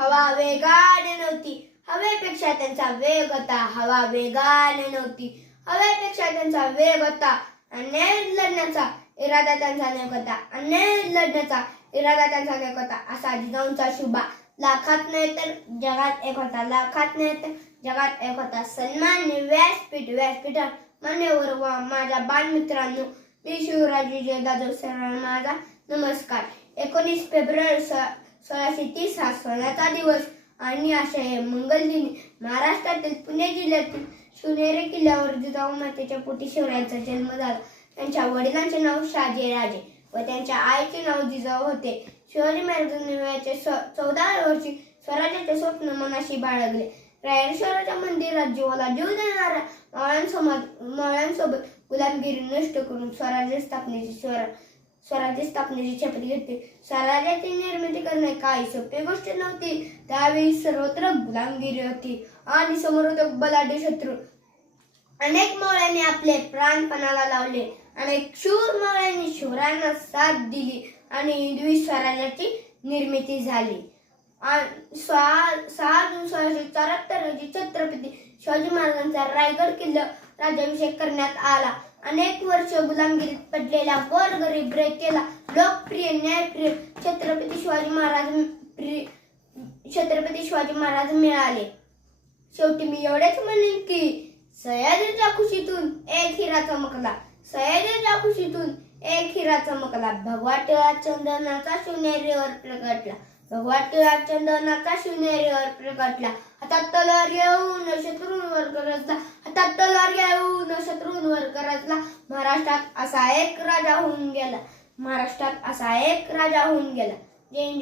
हवा वेगाने नव्हती, हवेपेक्षा त्यांचा वेग होता. हवा वेगाने नव्हती, हवेपेक्षा त्यांचा वेग होता. अन्याय लढण्याचा इरादा त्यांचा नेक होता. अन्याय लढण्याचा इरादा त्यांचा नेक होता. असा जिजाऊंचा शुभा लाखात नाही तर जगात एक होता. लाखात नाही तर जगात एक होता. सन्मान्य व्यासपीठावर मान्यवर व माझ्या बालमित्रांनो, मी शिवराज जाधव सरांना माझा नमस्कार. 19 फेब्रुवारी 1630 हा सणाचा दिवस आणि अशा हे मंगलदिनी महाराष्ट्रातील पुणे जिल्ह्यातील शिवनेरी किल्ल्यावर जिजाऊ मातेच्या पोटी शिवरायांचा जन्म झाला. त्यांच्या वडिलांचे नाव शहाजीराजे व त्यांच्या आईचे नाव जिजाऊ होते. शिवाजी महाराजांनी वयाच्या 14 वर्षी स्वराज्याचे स्वप्न मनाशी बाळगले. रायरेश्वराच्या मंदिरात जीवाला जीव देणाऱ्या मावळ्यांसोबत गुलामगिरी नष्ट करून स्वराज्य स्थापनेची शपथ घेतली. स्वराज्याची निर्मिती करणे काही सोपी गोष्ट नव्हती. त्यावेळी सर्वत्र गुलामगिरी होती आणि समोर होते बलाढ्य शत्रू. अनेक मावळ्यांनी आपले प्राण पणाला लावले. अनेक शूर मावळ्यांनी शूरांना साथ दिली आणि हिंदवी स्वराज्याची निर्मिती झाली. 6 जून 1674 रोजी छत्रपती शिवाजी महाराजांचा रायगड किल्ल्यावर राज्याभिषेक करण्यात आला. अनेक वर्ष गुलामगिरीत पडलेल्या गोरगरीब रयतेला लोकप्रिय न्यायप्रिय छत्रपती शिवाजी महाराज मिळाले. शेवटी मी एवढेच म्हणेन की सह्याद्रीच्या खुशीतून एक हिरा चमकला. सह्याद्रीच्या खुशीतून एक हिरा चमकला. भगवा टिळा चंदनाचा शिवनेरीवर प्रगटला. भगवा टिळा चंदनाचा शिवनेरीवर प्रगटला. हातात तलवार घेऊन शत्रूंवर गरजला. हातात तलवार घेऊन शत्रूंवर गरजला. महाराष्ट्रात असा एक राजा होऊन गेला. महाराष्ट्रात असा एक राजा होऊन गेला. जय हिंद.